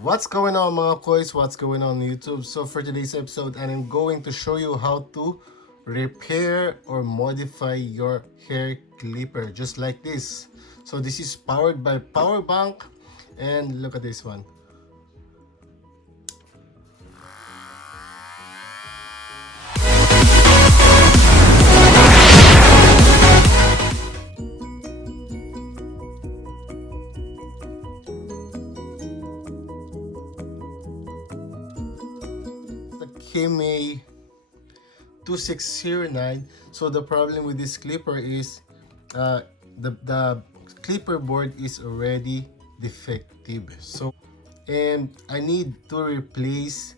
What's going on mga koys? What's going on YouTube? So for today's episode, I'm going to show you how to repair or modify your hair clipper just like this. So this is powered by power bank, and look at this one. The KMA 2609. So the problem with this clipper is the clipper board is already defective. So and I need to replace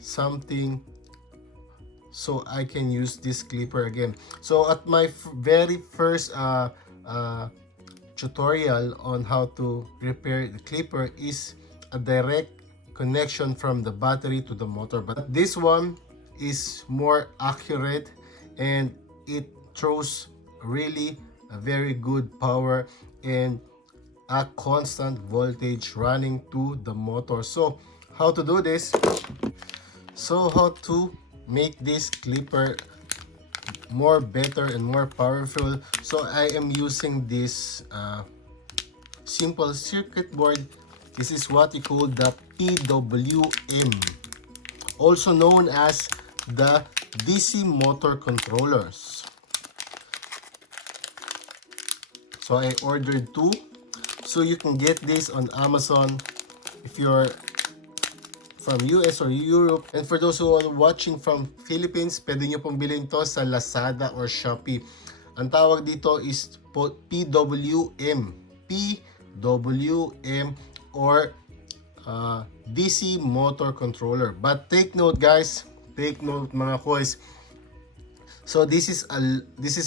something so I can use this clipper again. So at my very first tutorial on how to repair the clipper is a direct connection from the battery to the motor, but this one is more accurate and it throws really a very good power and a constant voltage running to the motor. So how to do this? So how to make this clipper more better and more powerful? So I am using this simple circuit board. This is what we call the PWM, also known as the DC motor controllers. So I ordered two, so you can get this on Amazon if you're from US or Europe. And for those who are watching from Philippines, pwede nyo pong bilhin to sa Lazada or Shopee. Ang tawag dito is PWM. PWM or DC motor controller. But take note guys, take note mga koys. So this is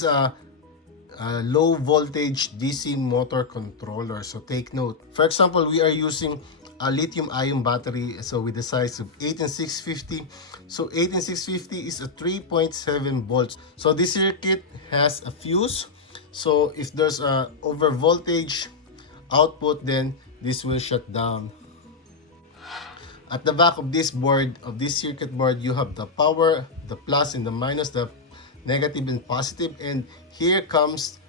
a low voltage DC motor controller. So take note. For example, we are using a lithium-ion battery, so with the size of 18650. So 18650 is a 3.7 volts. So this circuit has a fuse. So if there's a over voltage output, then this will shut down. At the back of this board, of this circuit board, you have the power, the plus and the minus, the negative and positive, and here comes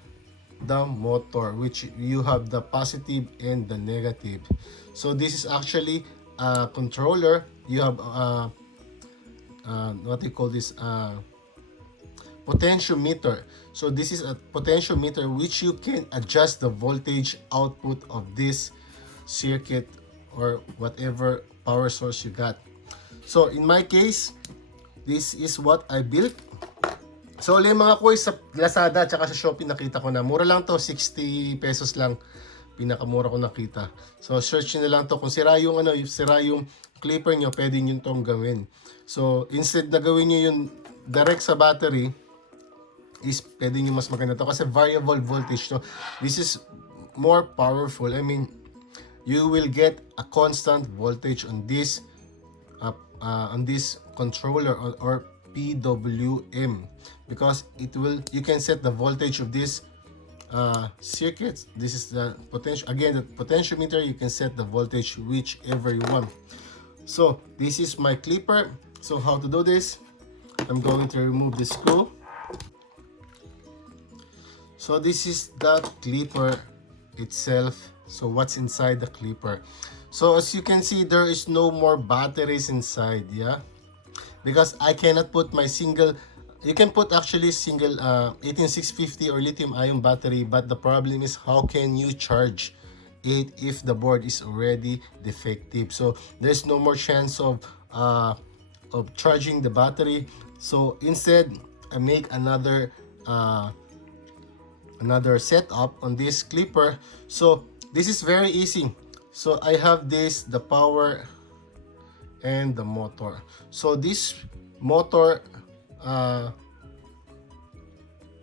the motor, which you have the positive and the negative. So this is actually a controller. You have what they call this potentiometer. So this is a potentiometer which you can adjust the voltage output of this circuit or whatever power source you got. So in my case, this is what I built. So ulit mga koys, sa Lazada at sa Shopee nakita ko na mura lang to, 60 pesos lang, pinakamura ko nakita. So search nyo na lang to. Kung sira yung sira yung clipper nyo, pwede nyo tong gawin. So instead na gawin nyo yung direct sa battery, is pwede nyo mas maganda to kasi variable voltage to. This is more powerful. I mean, you will get a constant voltage on this controller or PWM, because it will, you can set the voltage of this circuits. This is the potential, again the potentiometer. You can set the voltage whichever you want. So this is my clipper. So how to do this? I'm going to remove the screw. So this is the clipper itself. So what's inside the clipper? So as you can see, there is no more batteries inside, yeah, because I cannot put my single. You can put actually single 18650 or lithium ion battery, but the problem is how can you charge it if the board is already defective? So there's no more chance of charging the battery. So instead, I make another setup on this clipper. So this is very easy. So I have this, the power and the motor. So this motor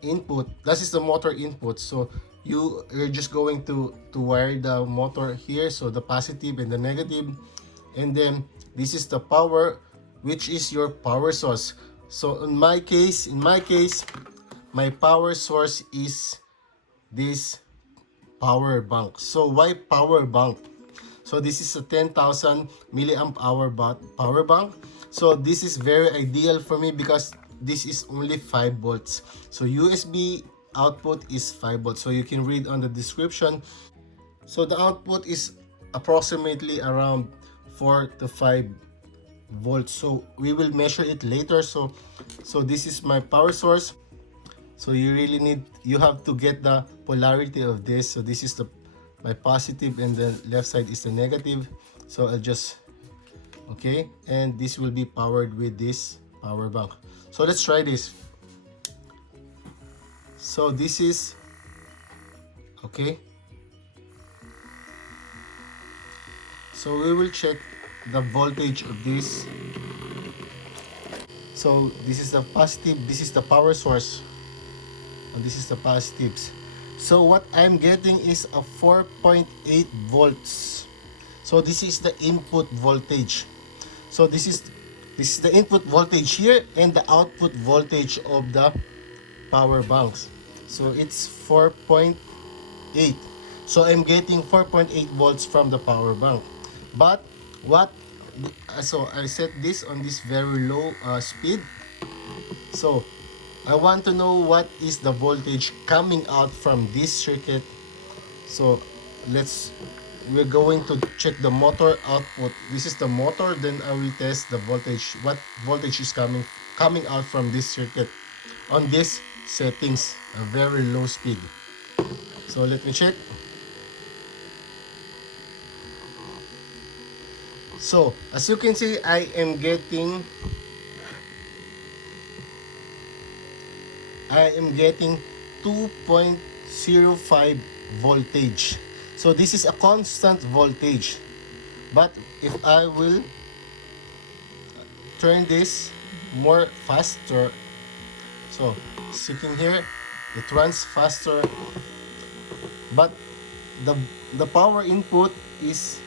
input, that is the motor input. So you're just going to wire the motor here, so the positive and the negative, and then this is the power, which is your power source. So in my case, my power source is this power bank. So why power bank? So this is a 10,000 milliamp hour power bank. So this is very ideal for me because this is only 5 volts. So USB output is 5 volts. So you can read on the description. So the output is approximately around 4 to 5 volts. So we will measure it later. So this is my power source. So you have to get the polarity of this. So this is my positive and the left side is the negative. So I'll just, okay, and this will be powered with this power bank. So let's try this. So this is, okay, so we will check the voltage of this. So this is the positive, this is the power source, and this is the positives. So what I'm getting is a 4.8 volts. So this is the input voltage. So this is the input voltage here and the output voltage of the power banks. So it's 4.8. So I'm getting 4.8 volts from the power bank. But so I set this on this very low speed. So I want to know what is the voltage coming out from this circuit. So we're going to check the motor output. This is the motor, then I will test the voltage, what voltage is coming out from this circuit on this settings, a very low speed. So let me check. So as you can see, I am getting 2.05 voltage. So this is a constant voltage. But if I will turn this more faster, so as you can hear, it runs faster. But the power input is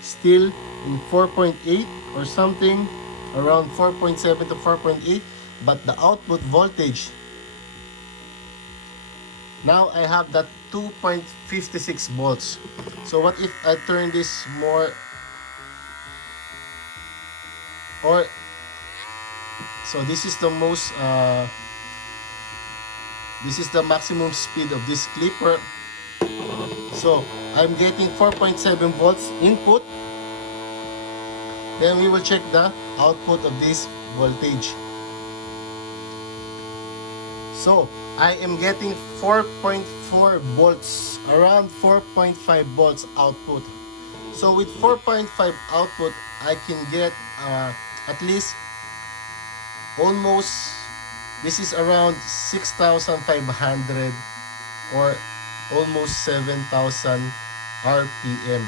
still in 4.8 or something, around 4.7 to 4.8, but the output voltage, now I have that 2.56 volts. So what if I turn this more, or so this is the most this is the maximum speed of this clipper. So I'm getting 4.7 volts input. Then we will check the output of this voltage. So I am getting 4.4 volts, around 4.5 volts output. So with 4.5 output, I can get at least almost, this is around 6,500 or almost 7,000 RPM.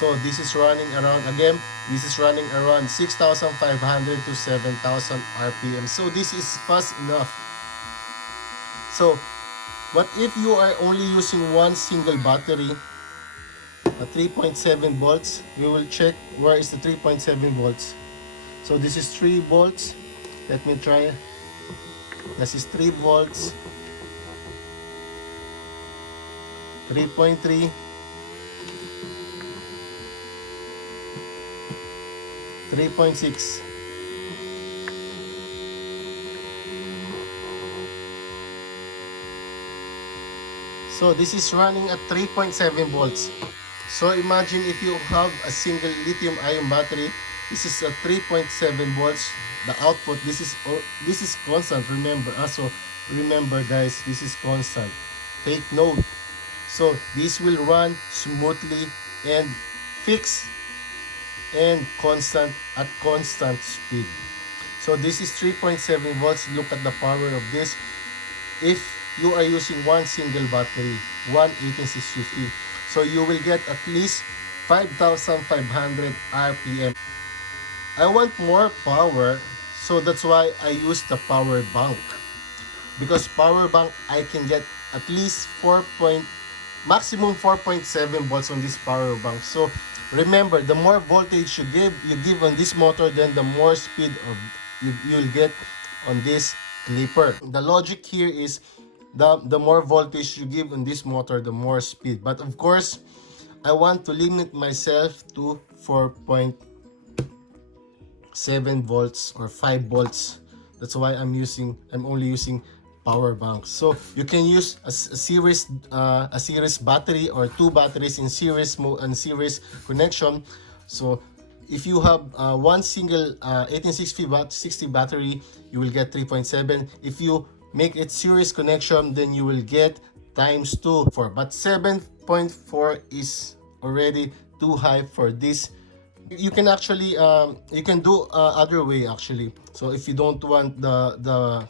So this is running around, again, this is running around 6,500 to 7,000 RPM. So this is fast enough. So what if you are only using one single battery, a 3.7 volts? We will check where is the 3.7 volts. So this is 3 volts. Let me try. This is 3 volts. 3.3. 3.6. So this is running at 3.7 volts. So imagine if you have a single lithium ion battery, this is a 3.7 volts. The output, this is constant. Remember, also remember guys, this is constant. Take note. So this will run smoothly and fixed and constant at constant speed. So this is 3.7 volts. Look at the power of this. If you are using one single battery, 18650, so you will get at least 5,500 RPM. I want more power, so that's why I use the power bank. Because power bank, I can get at least maximum 4.7 volts on this power bank. So remember, the more voltage you give on this motor, then the more speed you'll get on this clipper. The logic here is the more voltage you give on this motor, the more speed. But of course, I want to limit myself to 4.7 volts or 5 volts. That's why I'm only using power bank. So you can use a series battery or two batteries in series connection. So if you have one single 1860 battery, you will get 3.7. If you make it series connection, then you will get times 2 4. But 7.4 is already too high for this. You can actually you can do other way actually. So if you don't want the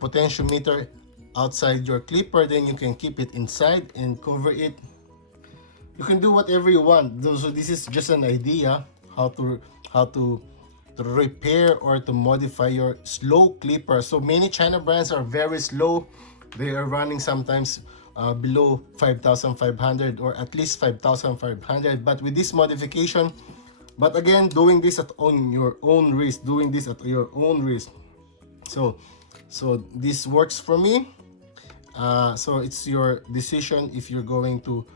potentiometer outside your clipper, then you can keep it inside and cover it. You can do whatever you want. So this is just an idea how to repair or to modify your slow clipper. So many China brands are very slow. They are running sometimes below 5,500 or at least 5,500. But with this modification, but again, doing this on your own risk, So this works for me. So it's your decision if you're going to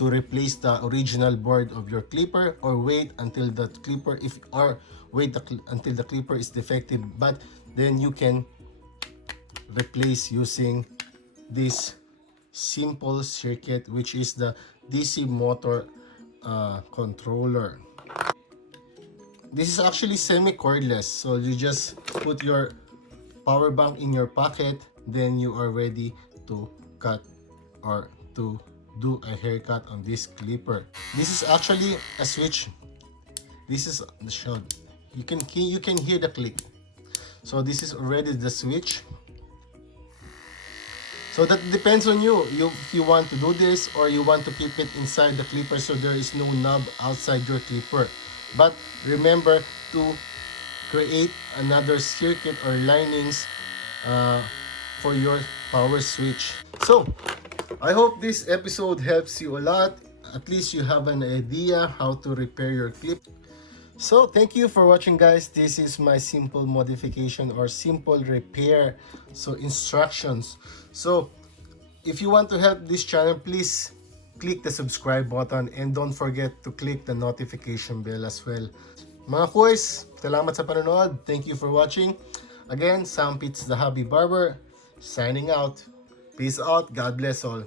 replace the original board of your clipper or wait until the clipper until the clipper is defective. But then you can replace using this simple circuit, which is the DC motor controller. This is actually semi-cordless, so you just put your power bank in your pocket, then you are ready to cut or to do a haircut on this clipper. This is actually a switch. This is the shot. You can hear the click. So this is already the switch. So that depends on you. If you want to do this or you want to keep it inside the clipper so there is no knob outside your clipper. But remember to create another circuit or linings for your power switch. So I hope this episode helps you a lot. At least you have an idea how to repair your clip. So thank you for watching, guys. This is my simple modification or simple repair, so instructions. So if you want to help this channel, please click the subscribe button and don't forget to click the notification bell as well. Mga kuys, salamat sa panonood. Thank you for watching. Again, Sam Pitts the Hobby Barber signing out. Peace out. God bless all.